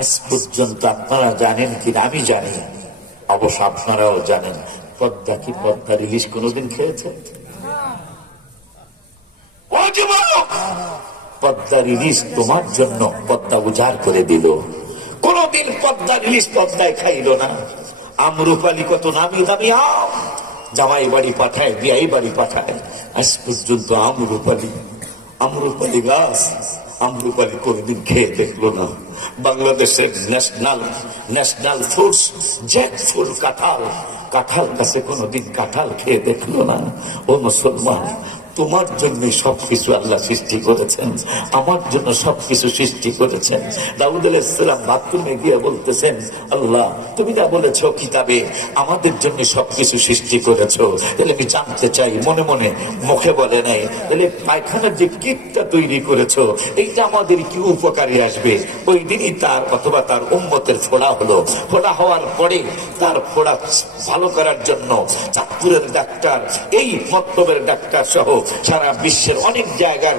আজ পর্যন্ত আপনারা জানেন কিনা আমি জানি, অবশ্য আপনারাও জানেন, পদ্মা কি পদ্মার ইলিশ কোনোদিন খেয়েছে? ও যুবক, পদ্মার ইলিশ তোমার জন্য পদ্মা উজাড় করে দিল। কোনদিন পদ্মার ইলিশ পদ্মায় খাইল না। আমরুপালি কত নামি দামি আম জামাই বাড়ি পাঠায়, বিয়াই বাড়ি পাঠায়। আজ পর্যন্ত আমরুপালি গাছ আমরুপালি কোনদিন খেয়ে দেখলো না। বাংলাদেশের ন্যাশনাল ফ্রুটস জ্যাকফ্রুট কাঁঠাল গাছে কোনদিন কাঁঠাল খেয়ে দেখলো না। ও মুসলমান, তোমার জন্য সবকিছু আল্লাহ সৃষ্টি করেছেন, আমার জন্য সবকিছু সৃষ্টি করেছেন। দাউদ আলাইহিস সালাম বাথরুমে গিয়ে বলতেছেন, আল্লাহ তুমি না বলেছো কিতাবে আমাদের জন্য সবকিছু সৃষ্টি করেছো, তাহলে আমি জানতে চাই, মনে মনে, মুখে বলে নাই, তাহলে পায়খানার যে কিটটা তৈরি করেছো এইটা আমাদের কি উপকারে আসবে? ওই দিনই তার অথবা তার উম্মতের ফোড়া হলো। ফোড়া হওয়ার পরে তার ফোড়া ভালো করার জন্য চাঁদপুরের ডাক্তার, এই মতলবের ডাক্তার সহ সারা বিশ্বের অনেক জায়গার